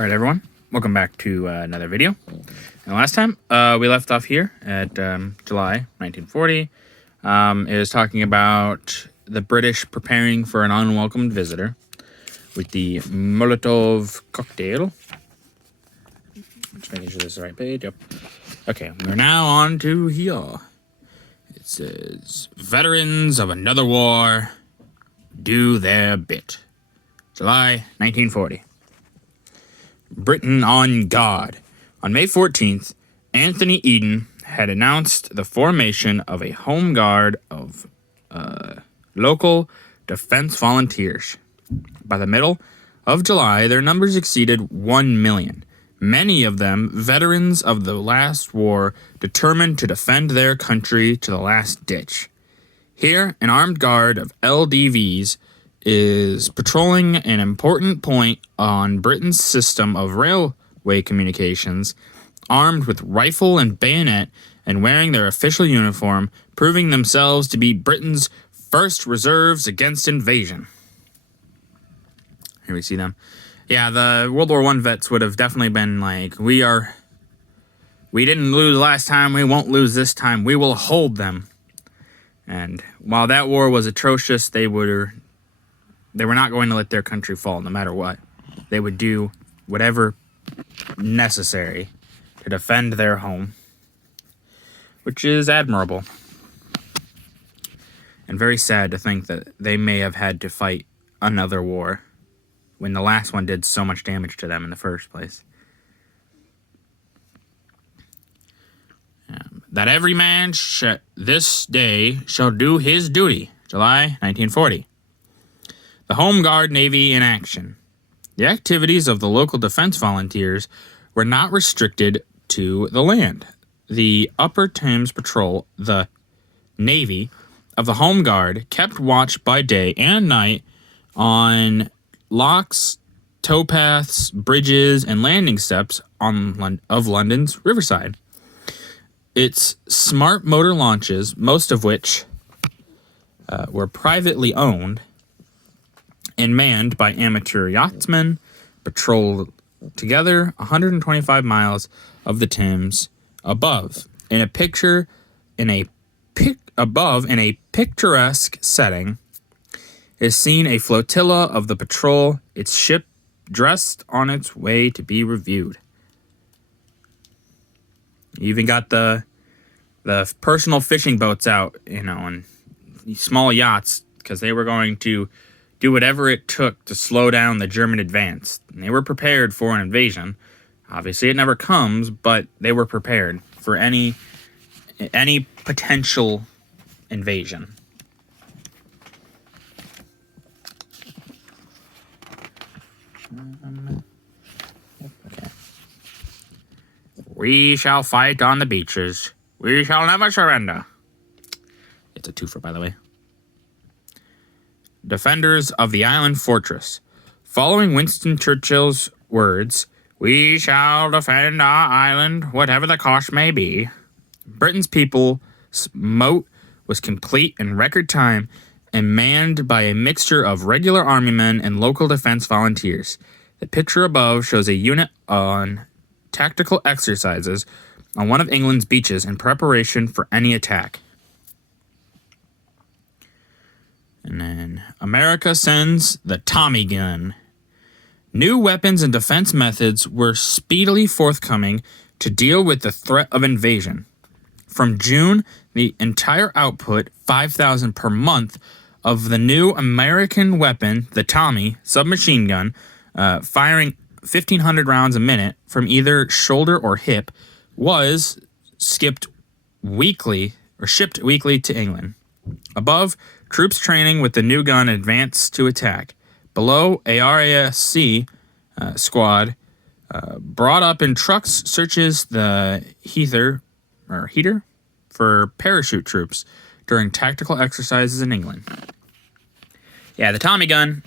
Alright everyone, welcome back to another video. And last time we left off here at July 1940. It was talking about the British preparing for an unwelcomed visitor with the Molotov cocktail. Just making sure this is the right page. Yep. Okay, we're now on to here. It says, veterans of another war do their bit. July 1940. Britain on guard. On May 14th, Anthony Eden had announced the formation of a home guard of local defense volunteers. By the middle of July, their numbers exceeded 1 million. Many of them veterans of the last war, determined to defend their country to the last ditch. Here, an armed guard of LDVs is patrolling an important point on Britain's system of railway communications, armed with rifle and bayonet and wearing their official uniform, proving themselves to be Britain's first reserves against invasion. Here we see them. Yeah, the World War I vets would have definitely been like, we didn't lose last time, we won't lose this time, we will hold them. And while that war was atrocious, they were not going to let their country fall no matter what. They would do whatever necessary to defend their home, which is admirable. And very sad to think that they may have had to fight another war when the last one did so much damage to them in the first place. That every man this day shall do his duty. July 1940. The Home Guard Navy in action. The activities of the local defense volunteers were not restricted to the land. The Upper Thames Patrol, the Navy of the Home Guard, kept watch by day and night on locks, towpaths, bridges, and landing steps of London's riverside. Its smart motor launches, most of which were privately owned and manned by amateur yachtsmen, patrolled together 125 miles of the Thames above. In a picturesque setting is seen a flotilla of the patrol, its ship dressed on its way to be reviewed. You even got the personal fishing boats out, and small yachts, because they were going to do whatever it took to slow down the German advance. And they were prepared for an invasion. Obviously, it never comes, but they were prepared for any potential invasion. Okay. We shall fight on the beaches. We shall never surrender. It's a twofer, by the way. Defenders of the island fortress. Following Winston Churchill's words, we shall defend our island, whatever the cost may be. Britain's people's moat was complete in record time and manned by a mixture of regular army men and local defense volunteers. The picture above shows a unit on tactical exercises on one of England's beaches in preparation for any attack. And then America sends the Tommy gun. New weapons and defense methods were speedily forthcoming to deal with the threat of invasion. From June, the entire output, 5,000 per month, of the new American weapon, the Tommy submachine gun, firing 1,500 rounds a minute from either shoulder or hip, was shipped weekly to England. Above, troops training with the new gun advanced to attack. Below, a RASC squad brought up in trucks searches the heater for parachute troops during tactical exercises in England. Yeah, the Tommy gun,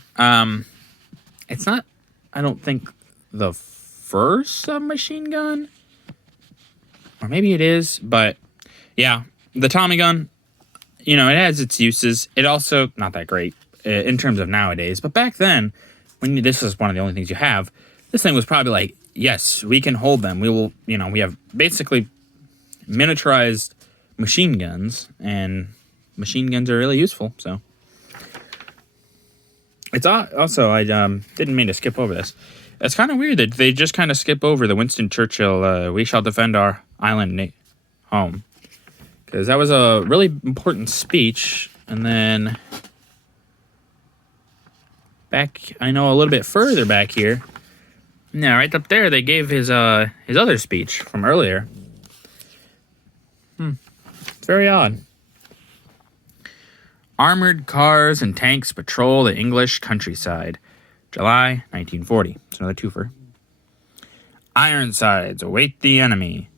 it's not, I don't think, the first submachine gun. Or maybe it is, but yeah, the Tommy gun, it has its uses. It also, not that great in terms of nowadays, but back then, when this was one of the only things you have, This thing was probably like, yes, we can hold them. We will, we have basically miniaturized machine guns, and machine guns are really useful. So it's also, I didn't mean to skip over this. It's kind of weird that they just kind of skip over the Winston Churchill, we shall defend our island home. Because that was a really important speech. And then back, I know a little bit further back here. Yeah, right up there, they gave his other speech from earlier. It's very odd. Armored cars and tanks patrol the English countryside. July 1940. It's another twofer. Ironsides await the enemy.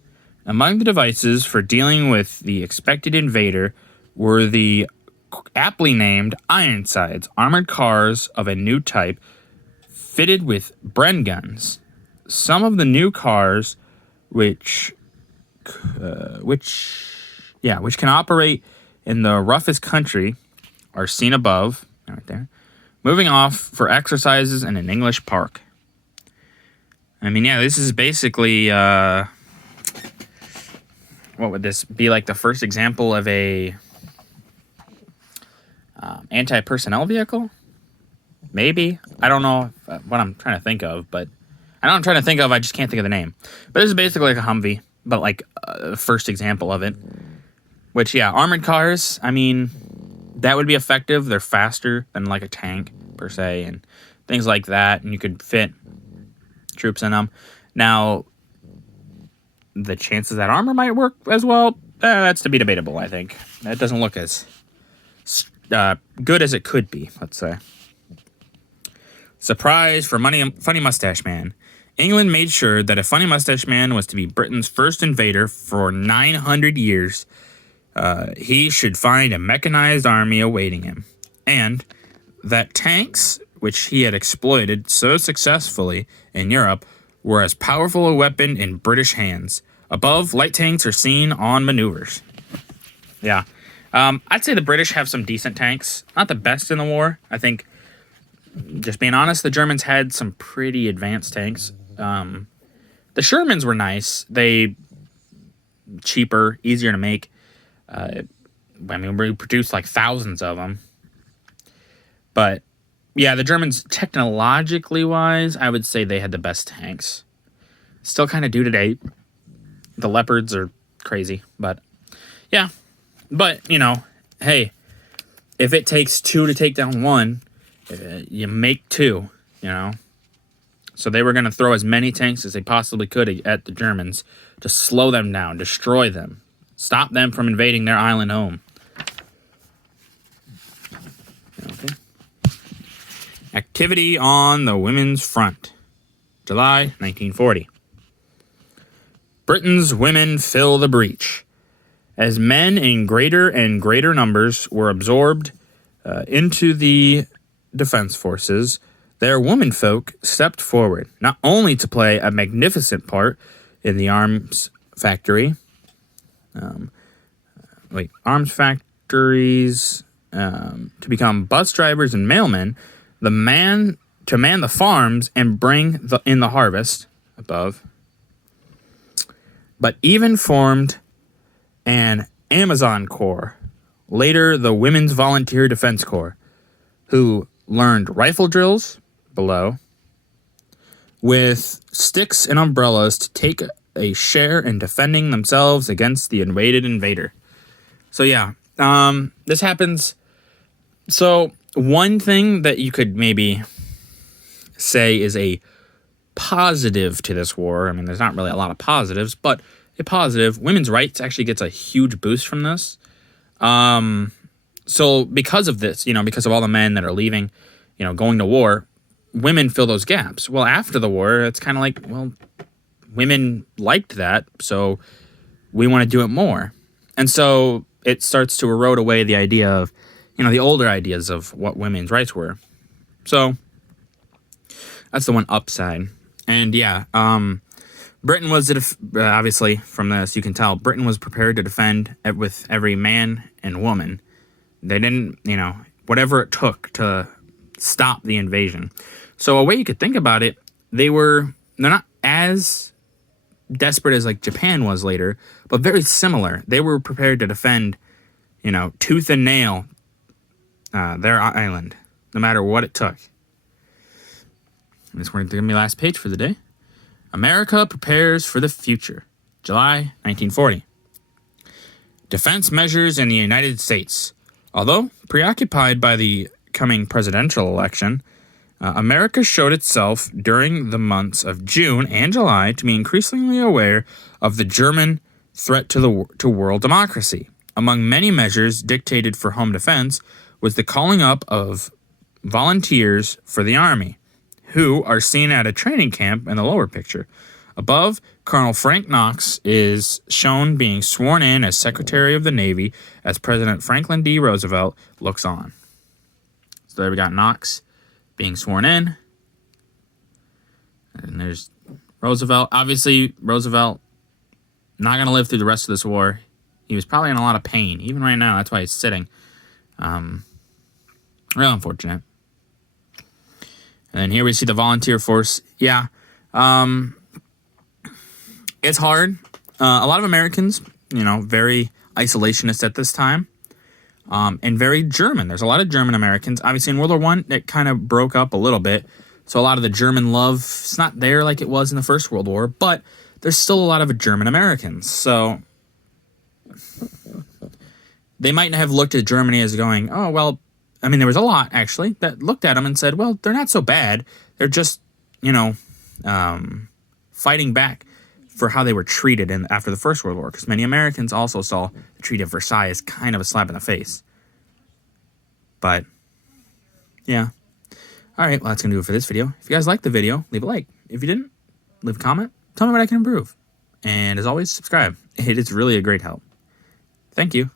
Among the devices for dealing with the expected invader were the aptly named Ironsides, armored cars of a new type fitted with Bren guns. Some of the new cars, which can operate in the roughest country, are seen above, right there, moving off for exercises in an English park. I mean, yeah, this is basically, what would this be, like the first example of a anti-personnel vehicle? Maybe. I don't know what I'm trying to think of, but I know what I'm trying to think of, I just can't think of the name. But this is basically like a Humvee, but like the first example of it. Which, yeah, armored cars, I mean, that would be effective. They're faster than like a tank, per se, and things like that, and you could fit troops in them. Now, the chances that armor might work as well, that's to be debatable, I think. That doesn't look as good as it could be, let's say. Surprise for Funny Mustache Man. England made sure that a Funny Mustache Man was to be Britain's first invader for 900 years. He should find a mechanized army awaiting him, and that tanks, which he had exploited so successfully in Europe, were as powerful a weapon in British hands. Above, light tanks are seen on maneuvers. Yeah. I'd say the British have some decent tanks. Not the best in the war. I think, just being honest, the Germans had some pretty advanced tanks. The Shermans were nice. Cheaper, easier to make. I mean, we produced like thousands of them. But, yeah, the Germans, technologically wise, I would say they had the best tanks. Still kind of do today. The Leopards are crazy, but, yeah. But, hey, if it takes two to take down one, you make two, So they were going to throw as many tanks as they possibly could at the Germans to slow them down, destroy them. Stop them from invading their island home. Okay. Activity on the women's front. July 1940. Britain's women fill the breach. As men in greater and greater numbers were absorbed into the defense forces, their womenfolk stepped forward, not only to play a magnificent part in the arms factories, to become bus drivers and mailmen, to man the farms and bring in the harvest above, but even formed an Amazon Corps, later the Women's Volunteer Defense Corps, who learned rifle drills below with sticks and umbrellas to take a share in defending themselves against the invaded invader. So yeah, this happens. So one thing that you could maybe say is a positive to this war, I mean, there's not really a lot of positives, but a positive, women's rights actually gets a huge boost from this. So because of this, because of all the men that are leaving, going to war, women fill those gaps. Well, after the war, it's kind of like, well, women liked that, so we want to do it more. And so it starts to erode away the idea of, the older ideas of what women's rights were. So that's the one upside. And yeah, Britain was, obviously from this, you can tell, Britain was prepared to defend with every man and woman. They didn't, whatever it took to stop the invasion. So a way you could think about it, they're not as desperate as like Japan was later, but very similar. They were prepared to defend, tooth and nail, their island, no matter what it took. And this is going to be my last page for the day. America prepares for the future. July 1940. Defense measures in the United States. Although preoccupied by the coming presidential election, America showed itself during the months of June and July to be increasingly aware of the German threat to world democracy. Among many measures dictated for home defense was the calling up of volunteers for the Army, who are seen at a training camp in the lower picture. Above, Colonel Frank Knox is shown being sworn in as Secretary of the Navy as President Franklin D. Roosevelt looks on. So there we got Knox being sworn in. And there's Roosevelt. Obviously, Roosevelt not going to live through the rest of this war. He was probably in a lot of pain. Even right now, that's why he's sitting. Real unfortunate. And then here we see the volunteer force. Yeah. It's hard. A lot of Americans, very isolationist at this time. And very German. There's a lot of German Americans. Obviously, in World War I, it kind of broke up a little bit. So a lot of the German love is not there like it was in the First World War. But there's still a lot of German Americans. So they might have looked at Germany as going, oh, well, I mean, there was a lot, actually, that looked at them and said, well, they're not so bad. They're just, fighting back for how they were treated after the First World War, because many Americans also saw the Treaty of Versailles as kind of a slap in the face. But, yeah. All right, well, that's going to do it for this video. If you guys liked the video, leave a like. If you didn't, leave a comment. Tell me what I can improve. And as always, subscribe. It is really a great help. Thank you.